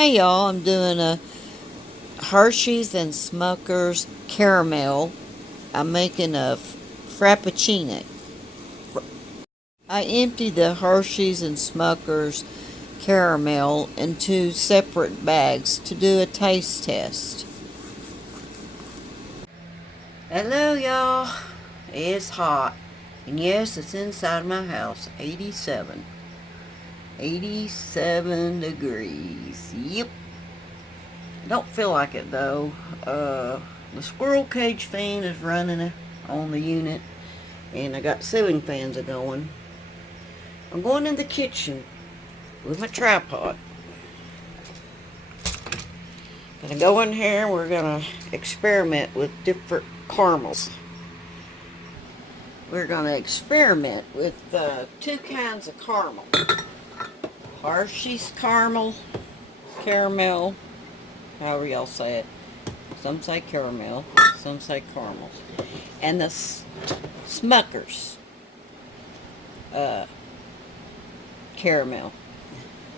Hey y'all, I'm doing a Hershey's and Smucker's caramel. I'm making a Frappuccino. I emptied the Hershey's and Smucker's caramel into separate bags to do a taste test. Hello y'all, it's hot. And yes, it's inside my house, 87 degrees. Yep. Don't feel like it though. The squirrel cage fan is running on the unit, and I got ceiling fans are going. I'm going in the kitchen with my tripod. Gonna go in here. We're gonna experiment with different caramels. We're gonna experiment with two kinds of caramel: Hershey's caramel, however y'all say it. Some say caramel, some say caramel. And the Smucker's caramel.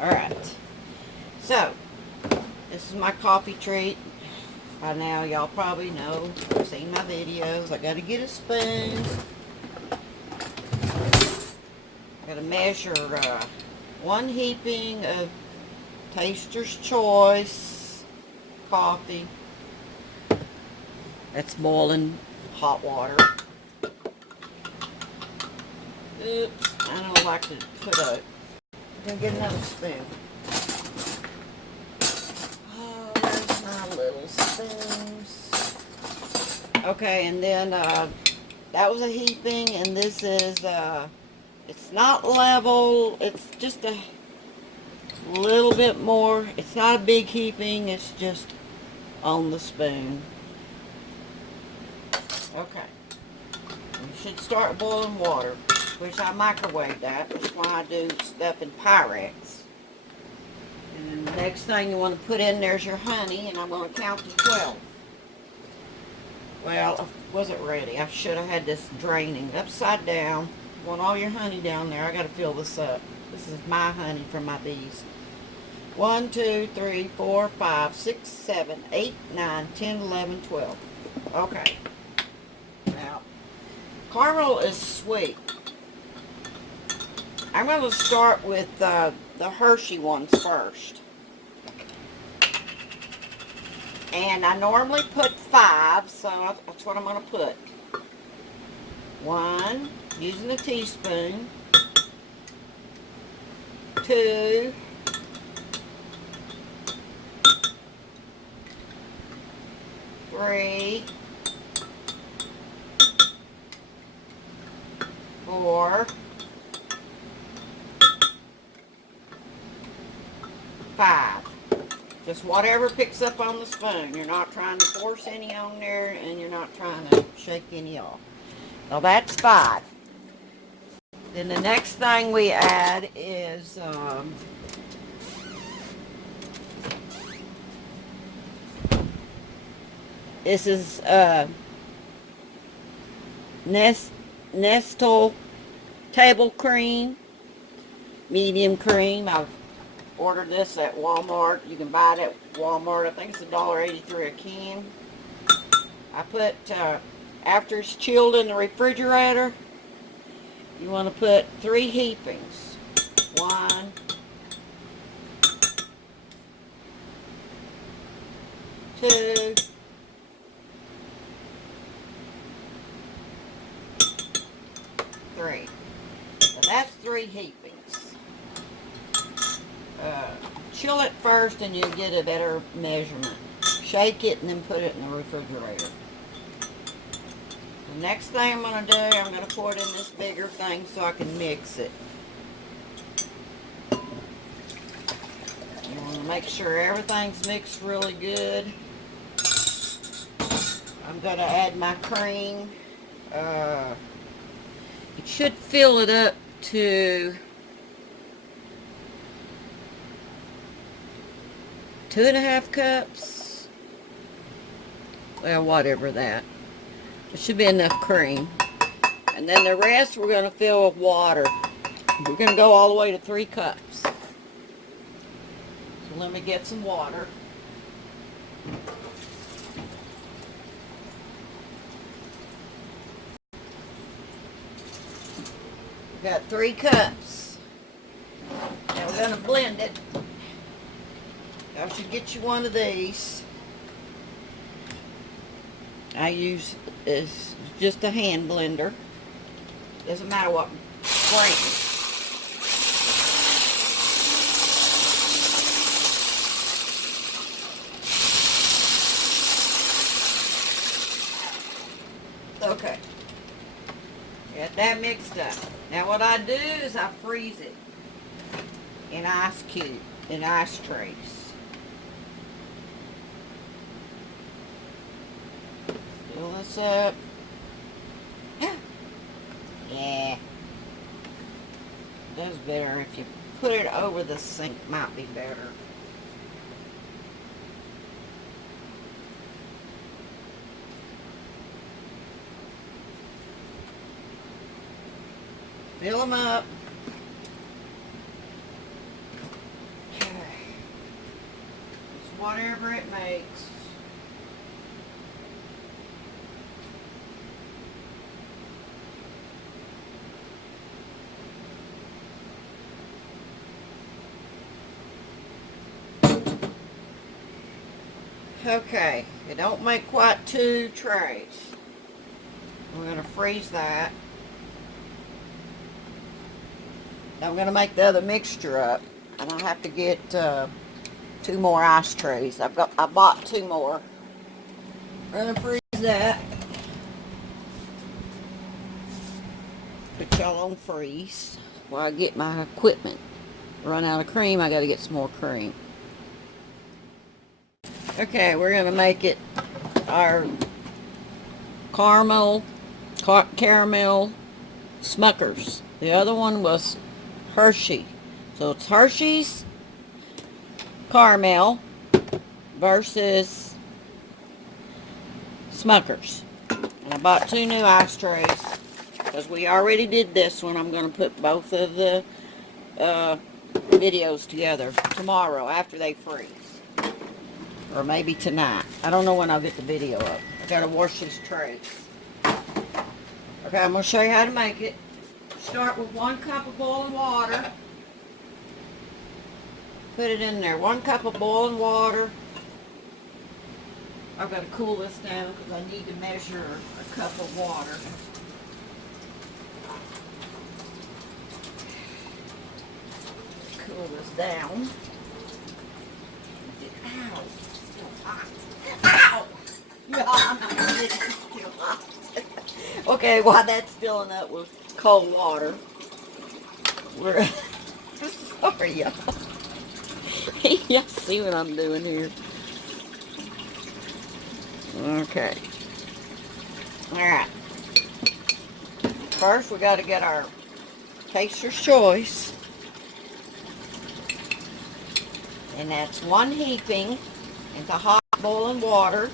Alright. So, this is my coffee treat. By now, y'all probably know. You've seen my videos. I gotta get a spoon. I gotta measure one heaping of Taster's Choice coffee. That's boiling hot water. Oops, I don't like to put a... I'm gonna get another spoon. Oh, there's my little spoons. Okay, and then that was a heaping, and this is, it's not level, it's just a little bit more. It's not a big heaping, it's just on the spoon. Okay. You should start boiling water, which I microwave that. That's why I do stuff in Pyrex. And then the next thing you want to put in there is your honey, and I'm going to count to 12. Well, I wasn't ready. I should have had this draining upside down. You want all your honey down there. I got to fill this up. This is my honey from my bees. 1, 2, 3, 4, 5, 6, 7, 8, 9, 10, 11, 12. Okay. Now, caramel is sweet. I'm going to start with the Hershey ones first. And I normally put 5, so that's what I'm going to put. 1, using a teaspoon. 2, 3, 4, 5. Just whatever picks up on the spoon. You're not trying to force any on there, and you're not trying to shake any off. Now that's 5. Then the next thing we add is this is Nestle table cream, medium cream. I've ordered this at Walmart. You can buy it at Walmart. I think it's $1.83 a can. I put, after it's chilled in the refrigerator, you want to put 3 heapings. 1, 2, 3. So that's 3 heapings. Chill it first and you'll get a better measurement. Shake it and then put it in the refrigerator. The next thing I'm going to do, I'm going to pour it in this bigger thing so I can mix it. You want to make sure everything's mixed really good. I'm going to add my cream. It should fill it up to 2.5 cups. Well, whatever that. It should be enough cream. And then the rest we're going to fill with water. We're going to go all the way to 3 cups. So Let me get some water. We got 3 cups. Now we're going to blend it. I should get you one of these. I use is just a hand blender. Doesn't matter what brand. Okay. Got that mixed up. Now what I do is I freeze it in ice trays. Fill this up. Yeah. That's better. If you put it over the sink, might be better. Fill them up. It's whatever it makes. Okay, it don't make quite 2 trays. We're going to freeze that. Now I'm going to make the other mixture up, and I'll have to get 2 more ice trays. I bought 2 more. We're going to freeze that. Put y'all on freeze while I get my equipment. Run out of cream, I got to get some more cream. Okay, we're going to make it our caramel Smuckers. The other one was Hershey. So it's Hershey's caramel versus Smuckers. And I bought 2 new ice trays because we already did this one. I'm going to put both of the videos together tomorrow after they freeze. Or maybe tonight. I don't know when I'll get the video up. I gotta wash these trays. Okay, I'm gonna show you how to make it. Start with 1 cup of boiling water. Put it in there. 1 cup of boiling water. I've got to cool this down because I need to measure a cup of water. Cool this down. Ow! Still hot. Ow! No, I'm not gonna let it still hot. Okay, while that's filling up with cold water, we're sorry, y'all. Y'all see what I'm doing here? Okay. Alright. First, we got to get our taster's choice. And that's 1 heaping into hot boiling water.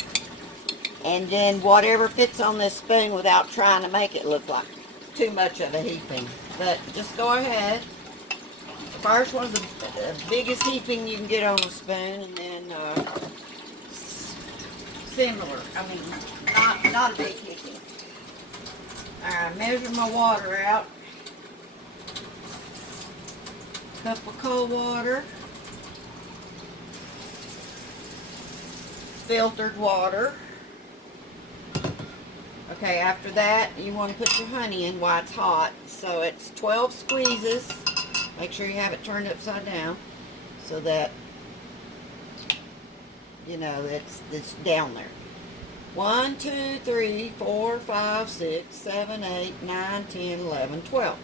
And then whatever fits on this spoon without trying to make it look like too much of a heaping. But just go ahead. The first one's the biggest heaping you can get on a spoon, and then similar. I mean, not a big heaping. Alright, measure my water out. Cup of cold water. Filtered water. Okay, after that, you want to put your honey in while it's hot. So it's 12 squeezes. Make sure you have it turned upside down so that, you know, it's down there. 1, 2, 3, 4, 5, 6, 7, 8, 9, 10, 11, 12.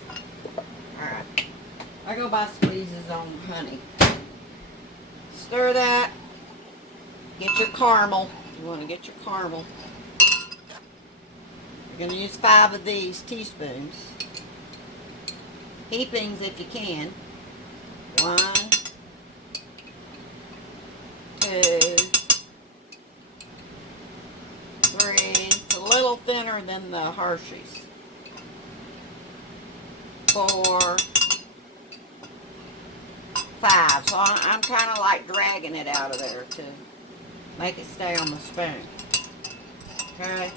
Alright. I go by squeezes on honey. Stir that. Get your caramel. You want to get your caramel. You're going to use 5 of these teaspoons. Heapings if you can. 1, 2, 3. It's a little thinner than the Hershey's. 4, 5, 5. So I'm kind of like dragging it out of there to make it stay on the spoon. Okay.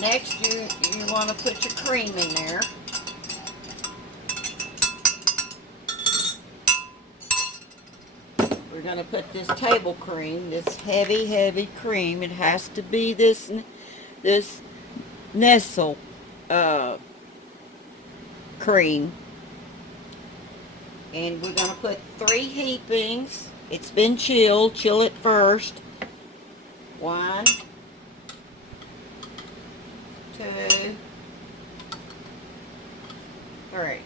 Next, you want to put your cream in there. We're going to put this table cream, this heavy cream. It has to be this Nestle cream. And we're going to put 3 heapings. It's been chilled. Chill it first. 1, 2, 3. There's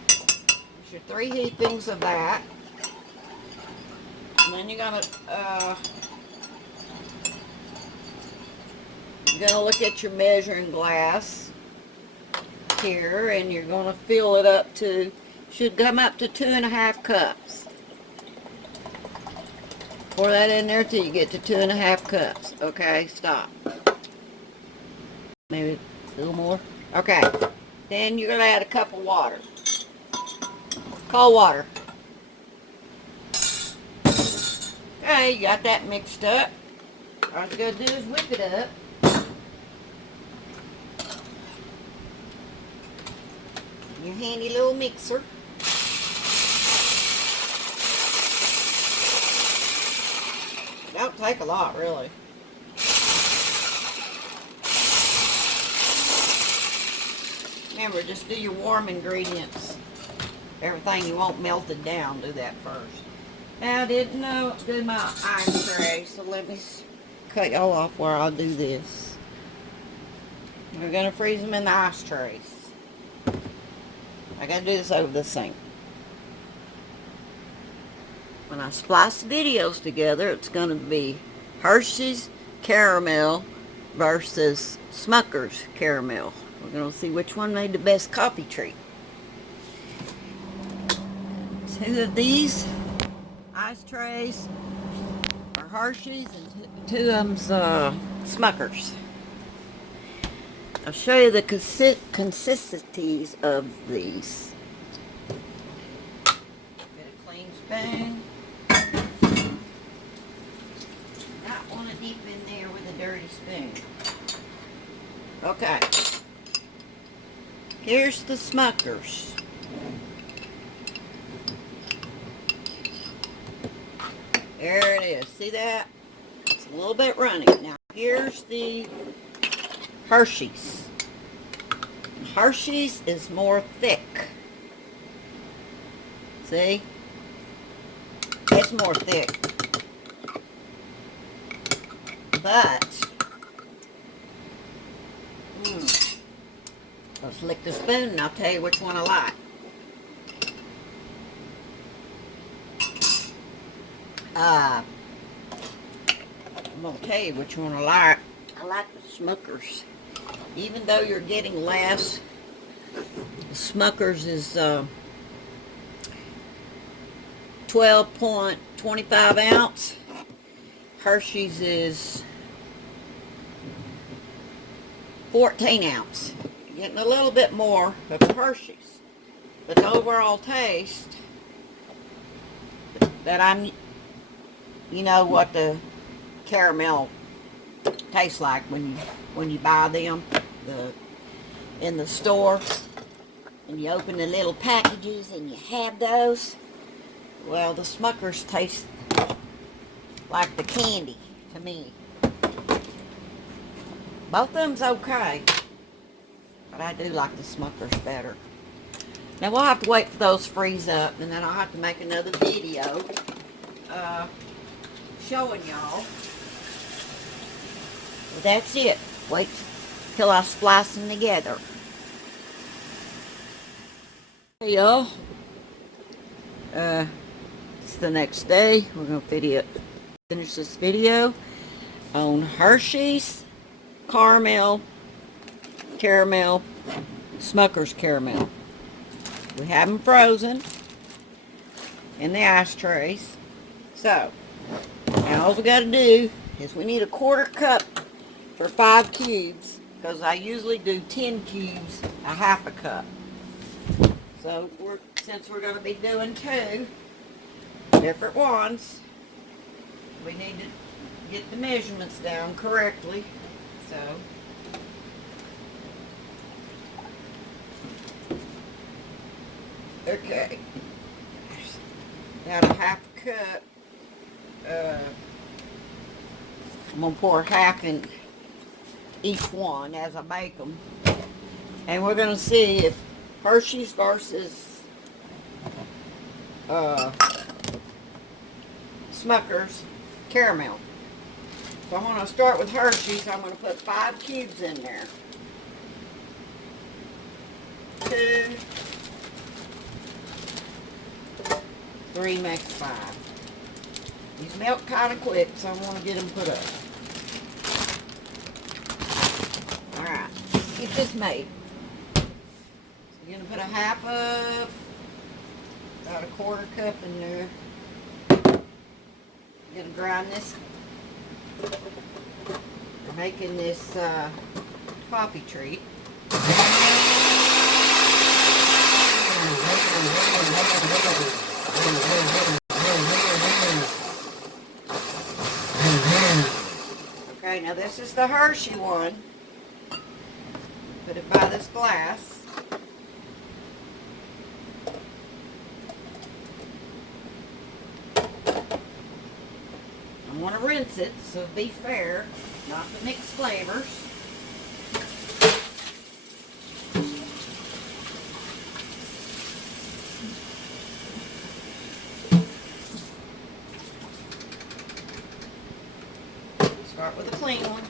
your 3 heapings of that. And then you're gonna look at your measuring glass here, and you're gonna fill it up to, should come up to 2.5 cups. Pour that in there till you get to 2.5 cups. Okay, stop. Maybe a little more. Okay. Then you're gonna add a cup of water. Cold water. Okay, you got that mixed up. All you gotta do is whip it up. Your handy little mixer. Don't take a lot, really. Remember, just do your warm ingredients. Everything you want melted down, do that first. Now, I didn't do my ice tray, so let me cut y'all off where I'll do this. We're going to freeze them in the ice trays. I got to do this over the sink. When I splice the videos together, it's going to be Hershey's caramel versus Smucker's caramel. We're going to see which one made the best coffee treat. 2 of these ice trays are Hershey's and 2 of them's Smucker's. I'll show you the consistencies of these. Get a clean spoon. Not want to dip in there with a dirty spoon. Okay. Here's the Smucker's. There it is. See that? It's a little bit runny. Now, here's the Hershey's. Hershey's is more thick. See? It's more thick. But, let's lick the spoon and I'll tell you which one I like. I'm going to tell you which one I like. I like the Smucker's. Even though you're getting less, the Smucker's is 12.25 ounce. Hershey's is 14 ounce. You're getting a little bit more of the Hershey's. But the overall taste that you know what the caramel tastes like when you buy them in the store, and you open the little packages and you have those. Well, the Smucker's taste like the candy to me. Both of them's okay, but I do like the Smucker's better. Now we'll have to wait for those to freeze up, and then I'll have to make another video showing y'all. Well, that's it. Wait till I splice them together. Hey y'all, it's the next day. We're gonna finish this video on Hershey's caramel, Smucker's caramel. We have them frozen in the ice trays. So now all we got to do is we need a 1/4 cup for 5 cubes, because I usually do 10 cubes, a 1/2 cup. So since we're going to be doing 2, different ones. We need to get the measurements down correctly. So, okay. Got a half cup. I'm going to pour half in each one as I make them. And we're going to see if Hershey's versus Smucker's caramel. So I'm going to start with Hershey's. I'm going to put 5 cubes in there. 2, 3 makes 5. These melt kind of quick, so I want to get them put up. Alright, get this made. So you're going to put a half of, about a 1/4 cup in there. I'm going to grind this. We're making this coffee treat. Okay, now this is the Hershey one. Put it by this glass. I want to rinse it, so be fair, not to mix flavors. Start with a clean one.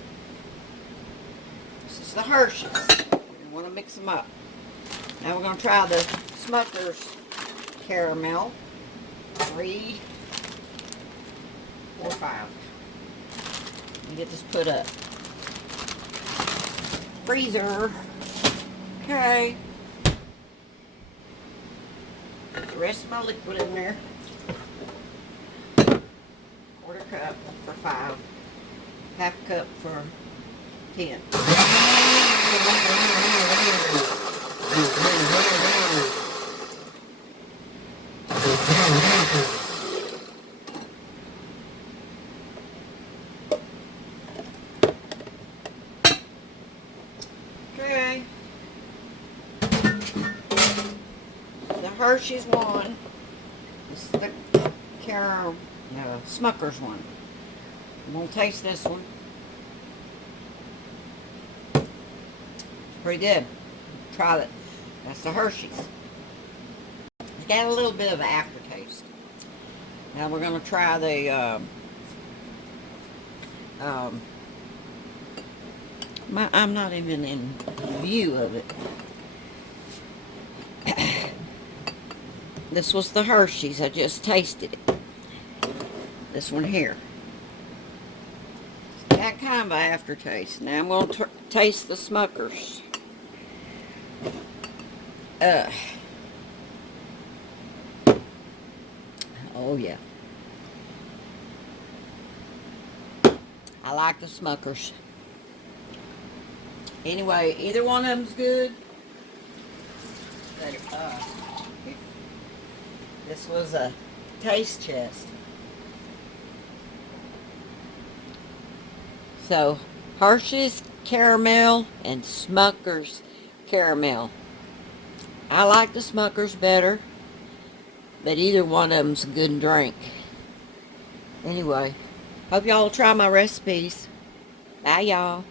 This is the Hershey's. You want to mix them up. Now we're going to try the Smucker's caramel. 3, 4, 5. And get this put up. Freezer. Okay. Put the rest of my liquid in there. 1/4 cup for 5. Half cup for 10. Okay. The Hershey's one. This is the Smucker's one. I'm going to taste this one. It's pretty good. Try it. That's the Hershey's. It's got a little bit of an aftertaste. Now we're going to try the I'm not even in view of it. This was the Hershey's. I just tasted it. This one here. Got kind of an aftertaste. Now I'm going to taste the Smucker's. Oh yeah. I like the Smucker's. Anyway, either one of them's good. But, this was a taste test. So, Hershey's caramel and Smucker's caramel. I like the Smucker's better, but either one of them's a good drink. Anyway, hope y'all will try my recipes. Bye, y'all.